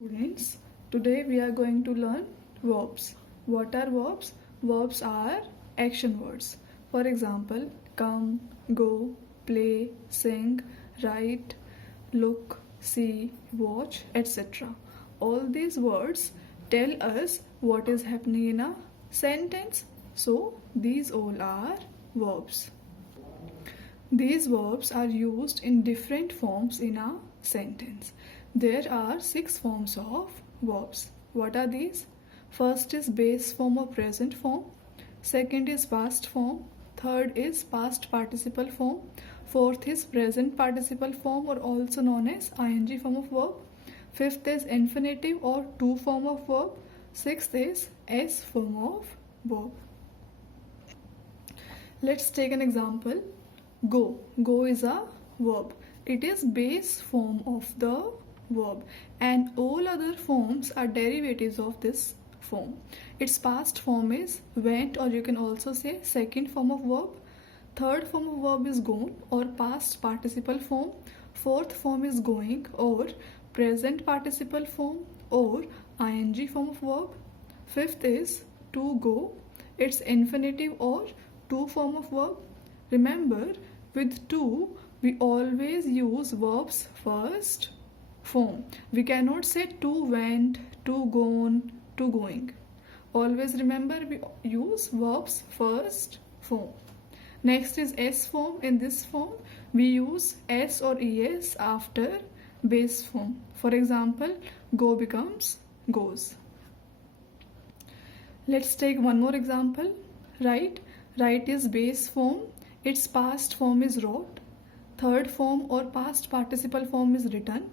Students, today we are going to learn verbs. What are verbs? Verbs are action words. For example, come, go, play, sing, write, look, see, watch, etc. All these words tell us what is happening in a sentence. So, these all are verbs. These verbs are used in different forms in a sentence. There are 6 forms of verbs. What are these? First is base form or present form. Second is past form. Third is past participle form. Fourth is present participle form or also known as ing form of verb. Fifth is infinitive or to form of verb. Sixth is s form of verb. Let's take an example. Go. Go is a verb. It is base form of the verb and all other forms are derivatives of this form. Its past form is went, or you can also say second form of verb. Third form of verb is gone or past participle form. Fourth form is going or present participle form or ing form of verb. Fifth is to go. It's infinitive or to form of verb. Remember, with to, we always use verbs first form. We cannot say to went, to gone, to going. Always remember, we use verbs first form. Next is s form. In this form, we use s or es after base form. For example, go becomes goes. Let's take one more example. Write. Write is base form. Its past form is wrote. Third form or past participle form is written.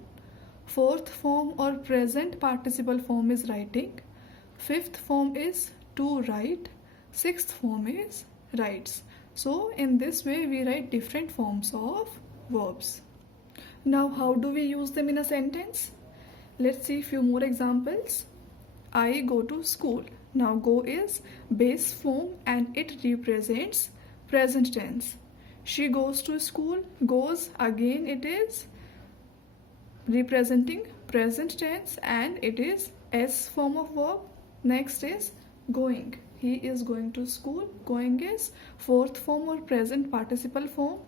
Fourth form or present participle form is writing. Fifth form is to write. Sixth form is writes. So in this way we write different forms of verbs. Now how do we use them in a sentence? Let's see few more examples. I go to school. Now go is base form and it represents present tense. She goes to school. Goes, again it is representing present tense and it is s form of verb. Next is going. He is going to school. Going is fourth form or present participle form.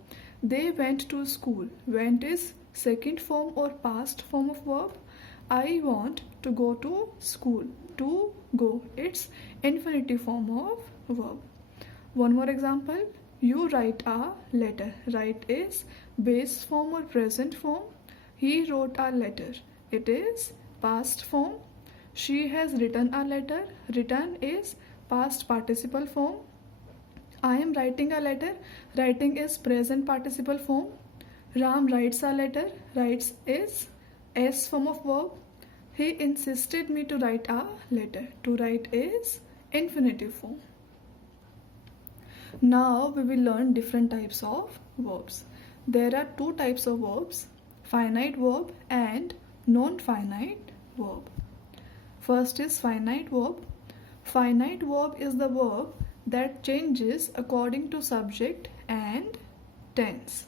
They went to school. Went is second form or past form of verb. I want to go to school. To go, it's infinitive form of verb. One more example. You write a letter. Write is base form or present form. He wrote a letter. It is past form. She has written a letter. Written is past participle form. I am writing a letter. Writing is present participle form. Ram writes a letter. Writes is s form of verb. He insisted me to write a letter. To write is infinitive form. Now we will learn different types of verbs. There are two types of verbs, finite verb and non-finite verb. First is finite verb. Finite verb is the verb that changes according to subject and tense.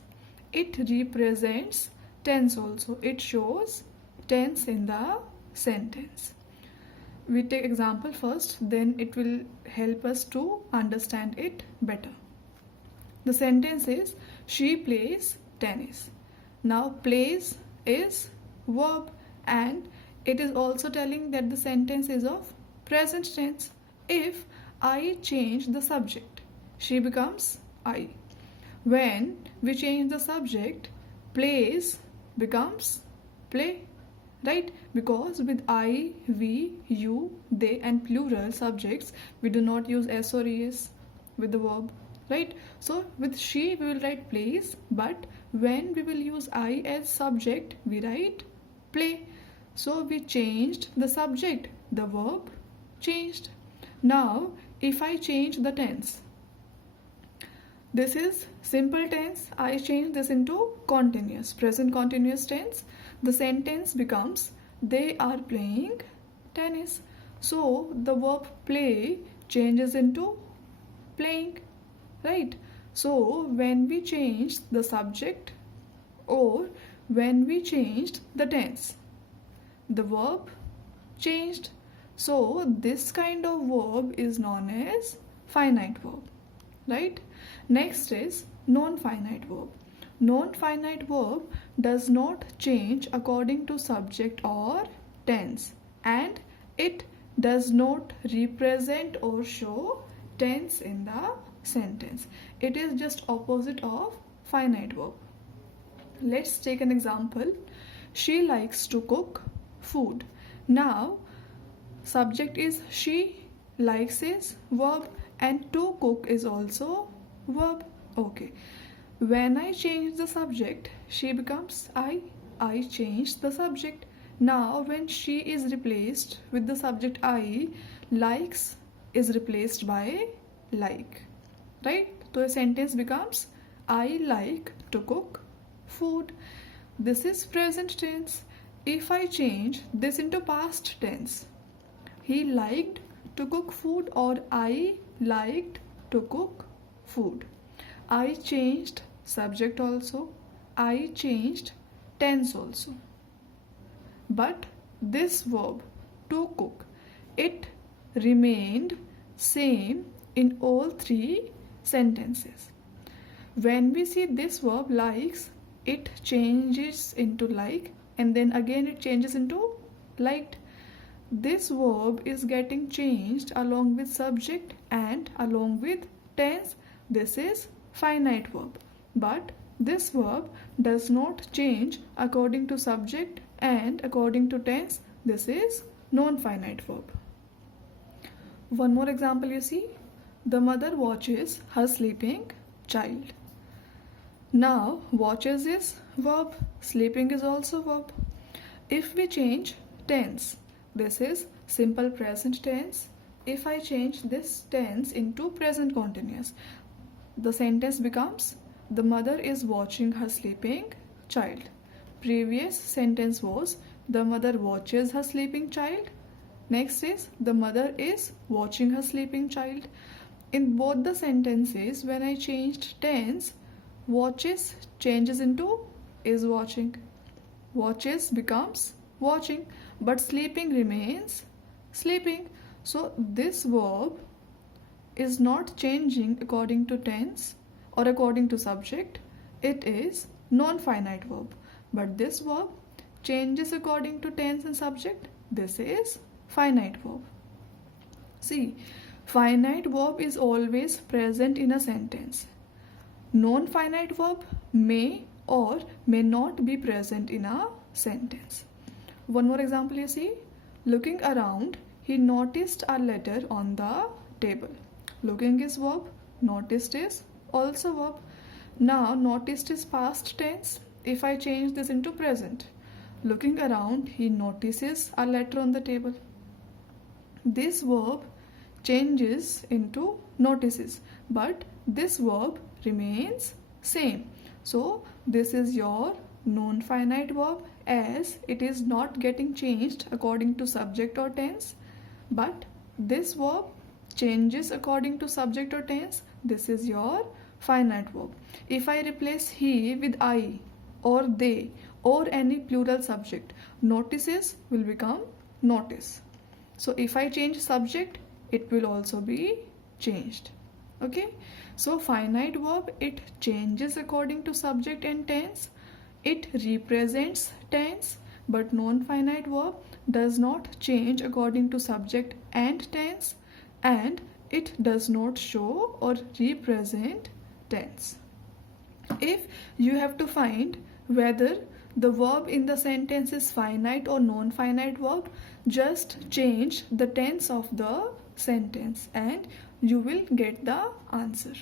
It represents tense also. It shows tense in the sentence. We take example first, then it will help us to understand it better. The sentence is she plays tennis. Now plays is verb and it is also telling that the sentence is of present tense. If I change the subject, she becomes I. When we change the subject, plays becomes play. Right? Because with I, we, you, they and plural subjects, we do not use s or es with the verb. Right? So with she we will write plays, but when we will use I as subject, we write play. So we changed the subject, the verb changed. Now if I change the tense, this is simple tense. I change this into continuous, present continuous tense. The sentence becomes they are playing tennis. So the verb play changes into playing, right? So when we changed the subject or when we changed the tense, the verb changed. So this kind of verb is known as finite verb, right? Next is non-finite verb. Non-finite verb does not change according to subject or tense, and it does not represent or show tense in the sentence. It is just opposite of finite verb. Let's take an example. She likes to cook food. Now subject is she, likes is verb, and to cook is also verb. Okay, when I change the subject, she becomes I change the subject. Now when she is replaced with the subject I, likes is replaced by like, right? So a sentence becomes I like to cook food. This is present tense. If I change this into past tense, he liked to cook food, or I liked to cook food. I changed subject also. I changed tense also. But this verb to cook, it remained same in all three sentences. When we see this verb likes, it changes into like, and then again it changes into liked. This verb is getting changed along with subject and along with tense. This is finite verb. But this verb does not change according to subject and according to tense. This is non-finite verb. One more example you see. The mother watches her sleeping child. Now watches is verb, sleeping is also verb. If we change tense, this is simple present tense. If I change this tense into present continuous, the sentence becomes the mother is watching her sleeping child. Previous sentence was the mother watches her sleeping child. Next is the mother is watching her sleeping child. In both the sentences, when I changed tense, watches changes into is watching. Watches becomes watching, but sleeping remains sleeping. So this verb is not changing according to tense or according to subject. It is non-finite verb. But this verb changes according to tense and subject. This is finite verb. See, finite verb is always present in a sentence. Non-finite verb may or may not be present in a sentence. One more example you see. Looking around, he noticed a letter on the table. Looking is verb, noticed is also verb. Now noticed is past tense. If I change this into present, looking around, he notices a letter on the table. This verb changes into notices, but this verb remains same. So this is your non-finite verb, as it is not getting changed according to subject or tense, but this verb changes according to subject or tense. This is your finite verb. If I replace he with I or they or any plural subject, notices will become notice. So if I change subject, it will also be changed. Okay, so finite verb, it changes according to subject and tense. It represents tense, but non-finite verb does not change according to subject and tense, and it does not show or represent tense. If you have to find whether the verb in the sentence is finite or non-finite verb, just change the tense of the sentence and you will get the answer.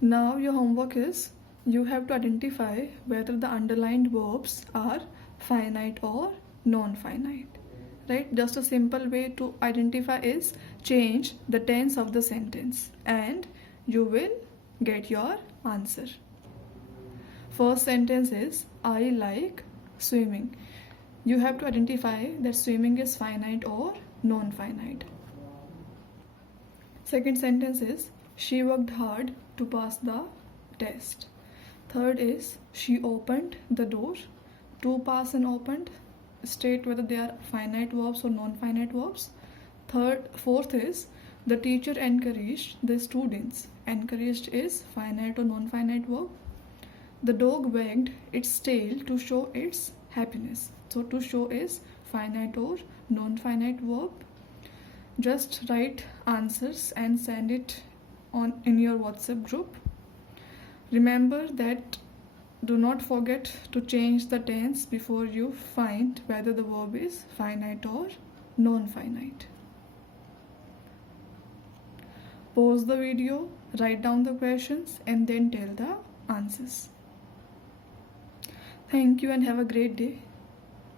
Now your homework is, you have to identify whether the underlined verbs are finite or non-finite, right? Just a simple way to identify is change the tense of the sentence and you will get your answer. First sentence is, I like swimming. You have to identify that swimming is finite or non-finite. Second sentence is, she worked hard to pass the test. Third is, she opened the door. To pass and opened state whether they are finite verbs or non-finite verbs. Fourth is the teacher encouraged the students. Encouraged is finite or non-finite verb. The dog wagged its tail to show its happiness. So to show is finite or non-finite verb. Just write answers and send it in your WhatsApp group. Remember that do not forget to change the tense before you find whether the verb is finite or non-finite. Pause the video, write down the questions and then tell the answers. Thank you and have a great day.